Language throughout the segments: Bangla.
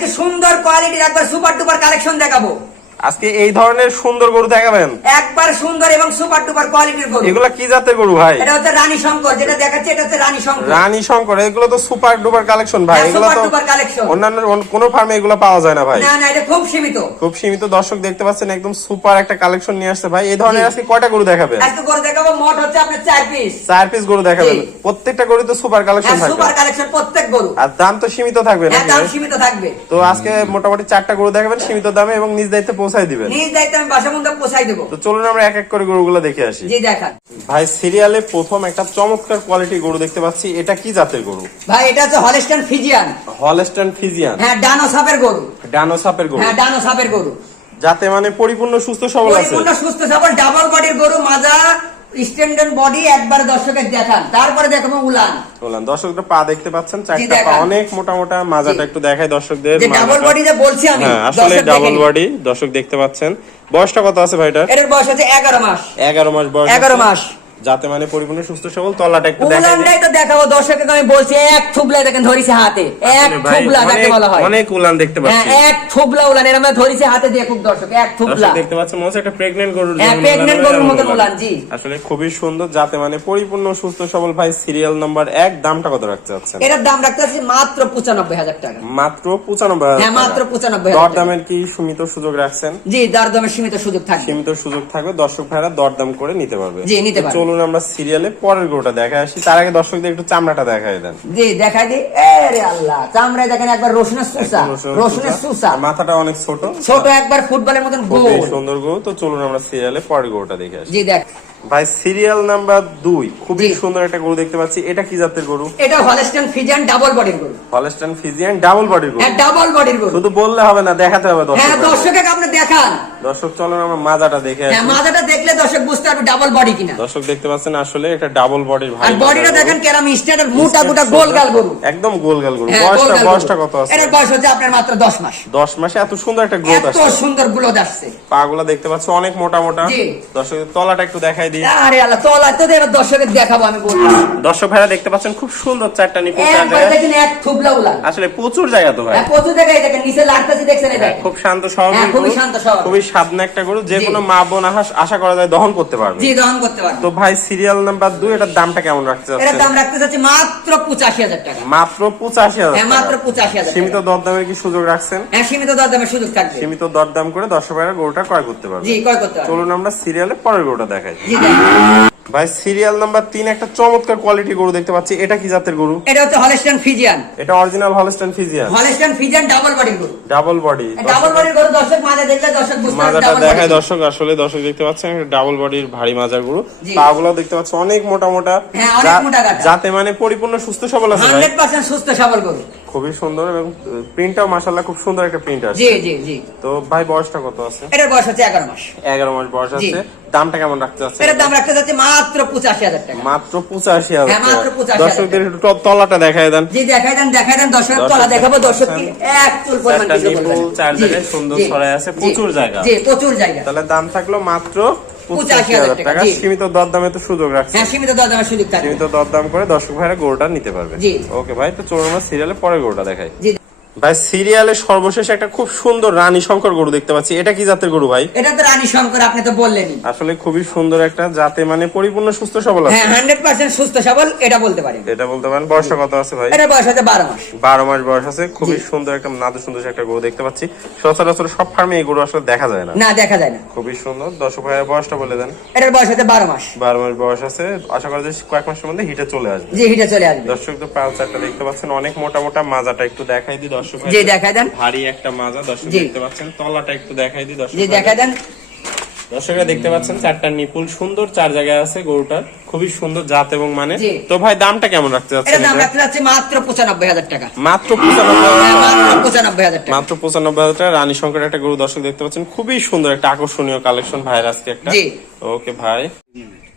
আজকে সুন্দর কোয়ালিটির একবার সুপার টুপার কালেকশন দেখাবো। আজকে এই ধরনের সুন্দর গরু দেখাবেন? একবার সুন্দর এবং সুপার ডুপার কোয়ালিটির গরু। এগুলা কি জাতের গরু ভাই? এটা হচ্ছে রানী শঙ্কর যেটা দেখাচ্ছে এটা হচ্ছে রানী শঙ্কর। রানী শঙ্কর এগুলো তো সুপার ডুপার কালেকশন ভাই হ্যাঁ, এগুলো তো duper collection। অন্যান্য অন- কোনো ফার্মে এগুলো পাওয়া যায় না ভাই। না না এটা খুব সীমিত। খুব সীমিত দর্শক দেখতে পাচ্ছেন একদম সুপার একটা কালেকশন নিয়ে আসছে ভাই। এই ধরনের আজকে কয়টা গরু দেখাবেন? আজকে গরু দেখাবো মোট হচ্ছে আপনার চার পিস চার পিস গরু দেখাবেন। প্রত্যেকটা গরু তো সুপার কালেকশন থাকবে। সুপার কালেকশন প্রত্যেক গরু। আর দাম তো সীমিত থাকবে না দাম সীমিত থাকবে। তো আজকে মোটামুটি চারটা গরু দেখাবেন সীমিত দামে এবং নিজ দায়িত্বে পৌঁছায় দিবেন? নিজ দায়িত্বে আমি বাসা মধ্যে পৌঁছাই দেবো। তো চলুন আমরা এক এক করে গরুগুলো দেখে আসি। জি দেখান। ভাই সিরিয়ালে প্রথম একটা চমৎকার কোয়ালিটি গরু দেখতে পাচ্ছি। এটা কি জাতের গরু? ভাই এটা হচ্ছে হলস্টাইন ফিজিয়ান হলস্টান ফিজিয়ান হ্যাঁ ডানো সাপের গরু। ডানো সাপের গরু। হ্যাঁ ডানো সাপের গরু। যাতে মানে পরিপূর্ণ সুস্থ সবল আছে। পরিপূর্ণ সুস্থ সবল ডাবল বডির গরু মাজা স্ট্যান্ডার্ড বডি একবার দর্শকের দেখান তারপরে দেখাবো উলান। উলান দর্শকরা পা দেখতে পাচ্ছেন চারটা পা অনেক মোটা মোটা মাজাটা একটু দেখাই দর্শকদের যে ডাবল। বডি যে বলছি আমি হ্যাঁ আসলে ডাবল বডি দর্শক দেখতে পাচ্ছেন। বয়সটা কত আছে ভাইটার? এর বয়স আছে এগারো মাস। এগারো মাস বয়স এগারো আছে। মাস। যাতে মানে পরিপূর্ণ সুস্থ সবল তলাটা একটু। উলানটাই তো দেখাবো দর্শকের আমি বলছি এক থুবলা দেখেন ধরিছে হাতে। এক থুবলা যাকে বলা হয়। অনেক উলান দেখতে হ্যাঁ পাচ্ছি। এক থুবলা উলান এর আমরা ধরিছে হাতে দিয়ে খুব দর্শক এক থুবলা। দেখতে পাচ্ছেন মনে একটা প্রেগনেন্ট গরুর হ্যাঁ, উলান গরুর মতন উলান, জি। আসলে খুবই সুন্দর যাতে মানে পরিপূর্ণ সুস্থ সবল। ভাই সিরিয়াল নাম্বার এক দামটা কত রাখতে চাচ্ছেন? এটার দাম রাখতে হচ্ছে মাত্র পঁচানব্বই হাজার টাকা। মাত্র পঁচানব্বই হাজার হ্যাঁ, মাত্র টাকা। 95,000 দর দামের কি সীমিত সুযোগ রাখছেন? জি দরদমের সীমিত সুযোগ থাকবে। সীমিত সুযোগ থাকবে। দর্শক ভাইরা দরদাম করে নিতে পারবে। জি, নিতে পারবে। চলুন আমরা সিরিয়ালে পরের গরুটা দেখা আসি। তার আগে দর্শকদের একটু চামড়াটা দেখাই দেন। জি দেখাই আরে আল্লাহ চামড়ায় দেখেন একবার রসুনের সুসা। রসুনের সুসা। মাথাটা অনেক ছোট। ছোট একবার ফুটবলের মতন গোল। সুন্দর গরু। তো চলুন আমরা সিরিয়ালে পরের গরুটা দেখে আসি। জি দেখ। ভাই সিরিয়াল নাম্বার দুই। খুবই সুন্দর একটা গরু দেখতে পাচ্ছি। এটা কি জাতের গরু? এটা ফিজিয়ান ডাবল বডির গরু। হলস্টাইন ফিজিয়ান ডাবল বডির গরু। হ্যাঁ ডাবল বডির গরু। শুধু বললে হবে না দেখাতে হবে হ্যাঁ দর্শক দর্শকে আপনি দেখান। দর্শক চলুন আমরা মাজাটা দেখে হ্যাঁ আসি। মাথাটা দেখলে দর্শক বুঝতে পারবে ডাবল বডি কিনা। দর্শক দেখতে পাচ্ছেন আসলে এটা ডাবল বডির ভাই আর বডিটা দেখেন কেরাম স্ট্যান্ডার্ড মোটা মোটা গোল গাল গরু। একদম গোল গাল গরু। হ্যাঁ, বয়সটা বয়সটা কত আছে? এটার বয়স হচ্ছে আপনার মাত্র দশ মাস। দশ মাসে এত সুন্দর একটা গ্রোথ এত সুন্দর গ্লোথ আসছে। পাগুলা দেখতে পাচ্ছ অনেক মোটা মোটা। জি। দর্শক তলাটা একটু দেখাই দিই। আরে আল্লাহ তলা তো এবার দর্শকের দেখাবো আমি বলব দর্শক ভাইরা দেখতে পাচ্ছেন খুব সুন্দর চারটা নিপুণ চার একবার দেখেন এক থুবলা উলান আসলে প্রচুর জায়গা তো ভাই। হ্যাঁ প্রচুর জায়গায় দেখেন নিচে লাড়তাছি দেখছেন দেখেন। খুব শান্ত স্বভাবের হ্যাঁ, খুবই গরু, শান্ত স্বভাব। খুবই সাবনা একটা গরু। যে। কোনো মা বোন আশা- আশা করা যায় দহন করতে পারবে। জি দহন করতে পারবে। তো ভাই সিরিয়াল নাম্বার 2 এটার দামটা কেমন রাখতে এটার দাম রাখতে চাচ্ছি মাত্র পঁচাশি হাজার টাকা। মাত্র পঁচাশি হাজার হ্যাঁ মাত্র পঁচাশি হাজার সীমিত দর দরদামের কি সুযোগ রাখছেন? হ্যাঁ সীমিত দরদামের সুযোগ থাকবে। সীমিত দরদাম করে দর্শক ভাইরা গরুটা ক্রয় করতে পারবে। জি ক্রয় করতে পারবে। চলুন আমরা সিরিয়ালে পরের গরুটা দেখাই। জি। ভাই সিরিয়াল নাম্বার তিন একটা চমৎকার কোয়ালিটি গরু দেখতে পাচ্ছি। এটা কি জাতের গরু? এটা হচ্ছে হলেস্টান ফিজিয়ান এটা original Holstein Friesian Holstein Friesian double বডির গরু। ডাবল বডি ডাবল বডির গরু দর্শক মাঝে দেখলে দর্শক বুঝতে পারবে মাজাটা দেখায় দর্শক আসলে দর্শক দেখতে পাচ্ছেন ডাবল বডির ভারী মাজার গরু। জি। পা গুলো দেখতে পাচ্ছেন অনেক মোটা মোটা। হ্যাঁ, অনেক মোটা গাঁথা। যাতে মানে পরিপূর্ণ সুস্থ সবল আছে ভাই। হান্ড্রেড পার্সেন্ট সুস্থ সবল গরু। খুবই সুন্দর এবং প্রিন্টটাও মাশাল্লাহ খুব সুন্দর একটা প্রিন্ট আছে। জি জি জি। তো ভাই বয়সটা কত আছে? এটার বয়স হচ্ছে এগারো মাস। এগারো মাস বয়স আছে। দামটা কেমন রাখতে চাচ্ছে এটার দাম রাখতে যাচ্ছে মাত্র পঁচাশি হাজার টাকা। মাত্র পঁচাশি হাজার হ্যাঁ, মাত্র। 85,000 দর্শকদের একটু তলাটা দেখায় দেন। জি দেখাই দেন দেখাই দেন দর্শক দর্শক তলা দেখাবো দর্শক কি? এক চুল পরিমাণ চার জায়গায় সুন্দর ছড়ায় আছে, প্রচুর জায়গা। জি প্রচুর জায়গা। তাহলে দাম থাকল মাত্র পঁচাশি হাজার টাকা, সীমিত দরদামে তো সুযোগ রাখছে। হ্যাঁ সীমিত দরদামের সুযোগ থাকবে। সীমিত দরদাম করে দর্শক ভাইরা গরুটা নিতে পারবে। জি। ওকে ভাই তো আমরা সিরিয়ালে পরে গরুটা দেখাই। ভাই সিরিয়ালে সর্বশেষ একটা খুব সুন্দর রানী শঙ্কর গরু দেখতে পাচ্ছি। এটা কি জাতের গরু ভাই? এটা তো রানী শঙ্কর আপনি তো বললেনই। আসলে খুবই সুন্দর একটা জাতে মানে পরিপূর্ণ সুস্থ সবল আছে। হ্যাঁ হান্ড্রেড পার্সেন্ট সুস্থ সবল এটা বলতে পারি। এটা বলতে পারেন বয়সটা কত আছে ভাই? এটার বয়স হচ্ছে বারো মাস। বারো মাস বয়স আছে খুবই সুন্দর একটা নাদু সুন্দর একটা গরু দেখতে পাচ্ছি। সচরাচর সব ফার্মে এই গরু আসলে দেখা যায় না। না দেখা যায় না। খুবই সুন্দর। দর্শক ভাইয়ের বয়সটা বলে দেন। এটার বয়স আছে বারো মাস। বারো মাস বয়স আছে। আশা করা যায় কয়েক মাসের মধ্যে হিটে চলে আসবে। জি হিটে চলে আসবে। দর্শক তো পালসারটা দেখতে পাচ্ছেন অনেক মোটা মোটা মাজাটা একটু দেখাই দিই দর্শক জি ভাইদের। দেন। ভারী একটা মাজা। দর্শক দেখতে পাচ্ছেন তলাটা একটু দেখাই দিই দর্শক জি দেখাই দেন। দর্শকরা দেখতে পাচ্ছেন চারটা নিপুল সুন্দর চার জায়গায় আছে গরুটার খুবই সুন্দর জাত এবং মানে। তো ভাই দামটা কেমন রাখতে এটার দাম রাখতে যাচ্ছে মাত্র পঁচানব্বই হাজার টাকা। মাত্র পঁচানব্বই হ্যাঁ, হাজার টাকা। মাত্র পঁচানব্বই হাজার টাকা। মাত্র পঁচানব্বই হাজার টাকা। রানী শঙ্কর একটা গরু দর্শক দেখতে পাচ্ছেন খুবই সুন্দর একটা আকর্ষণীয় কালেকশন ভাইয়ের আজকে একটা। ওকে ভাই।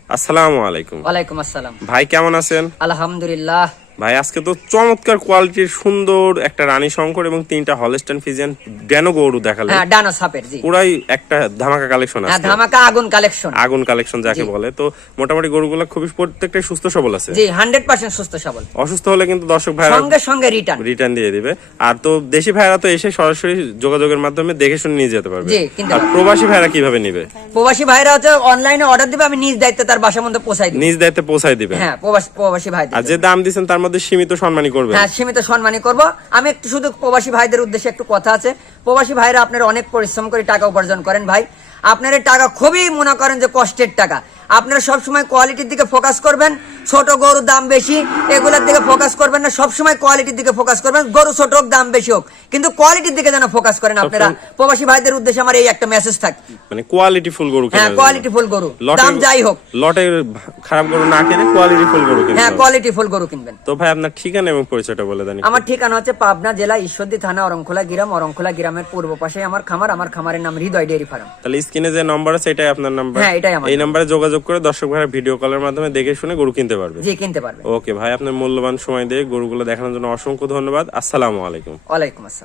আসসালামু আলাইকুম। ওয়ালাইকুম আসসালাম। ভাই কেমন আছেন? আলহামদুলিল্লাহ। ভাই আজকে তো চমৎকার কোয়ালিটির সুন্দর একটা রানী শঙ্কর এবং তিনটা হলস্টান ফিজিয়ান ড্যানো গরু দেখালেন। হ্যাঁ ডানো সাপের জি। পুরাই একটা ধামাকা কালেকশন হ্যাঁ আছে ধামাকা আগুন কালেকশন আগুন কালেকশন যাকে বলে। তো মোটামুটি গরুগুলো খুবই প্রত্যেকটাই সুস্থ সবল আছে। জি হান্ড্রেড পার্সেন্ট সুস্থ সবল। অসুস্থ হলে কিন্তু দর্শক ভাইরা সঙ্গে সঙ্গে রিটার্ন রিটার্ন দিয়ে দিবে। আর তো দেশি ভাইরা তো এসে সরাসরি যোগাযোগের মাধ্যমে দেখে শুনে নিয়ে যেতে পারবে। জি, কিনতে আর প্রবাসী ভাইরা কীভাবে নিবে? প্রবাসী ভাইরা হচ্ছে অনলাইনে অর্ডার দিবে আমি নিজ দায়িত্বে তার বাসার মধ্যে পৌঁছাই দিই নিজ দায়িত্বে পৌঁছায় দিবে। হ্যাঁ প্রবাসী প্রবাসী ভাই আর যে দাম দিচ্ছেন তার মধ্যে সীমিত সম্মানই করবে। হ্যাঁ সীমিত সম্মানই করব। আমি একটু শুধু প্রবাসী ভাইদের উদ্দেশ্যে একটু কথা আছে। প্রবাসী ভাইরা আপনারা অনেক পরিশ্রম করে টাকা উপার্জন করেন ভাই। আপনার টাকা খুবই মনে করেন যে কষ্টের টাকা। আপনারা সবসময় কোয়ালিটির দিকে ফোকাস করবেন। ছোট গরুর দাম বেশি এগুলোর দিকে ফোকাস করবেন না। সবসময় কোয়ালিটির দিকে ফোকাস করবেন। গরু ছোট হোক দাম বেশি হোক। কিন্তু কোয়ালিটির দিকে যেন ফোকাস করেন আপনারা। প্রবাসী ভাইদের উদ্দেশ্যে আমার এই একটা মেসেজ থাকে। মানে কোয়ালিটি ফুল গরু হ্যাঁ কোয়ালিটি ফুল গরু দাম যাই হোক। লটের খারাপ গরু না কিনে কোয়ালিটি ফুল গরু কিনতে হ্যাঁ কোয়ালিটি ফুল গরু কিনবেন। তো ভাই আপনার ঠিকানা এবং পরিচয়টা বলে দেন আমার ঠিকানা হচ্ছে পাবনা জেলা ঈশ্বরদী থানা অরংখোলা গ্রাম। অরংখোলা গ্রামের পূর্ব পাশে আমার খামার। আমার খামারের নাম হৃদয় ডেয়ারি ফার্ম। তাহলে স্ক্রিনে যে নাম্বার আছে এটাই আপনার নাম্বার হ্যাঁ, এটাই আমার এই নাম্বারে যোগাযোগ করে দর্শক ভাইরা ভিডিও কলের মাধ্যমে দেখে শুনে গরু কিনতে পারবে। জি কিনতে পারবে। ওকে ভাই আপনার মূল্যবান সময় দিয়ে গরুগুলো দেখানোর জন্য অসংখ্য ধন্যবাদ। আসসালামু আলাইকুম। ওয়ালাইকুম আসসালাম।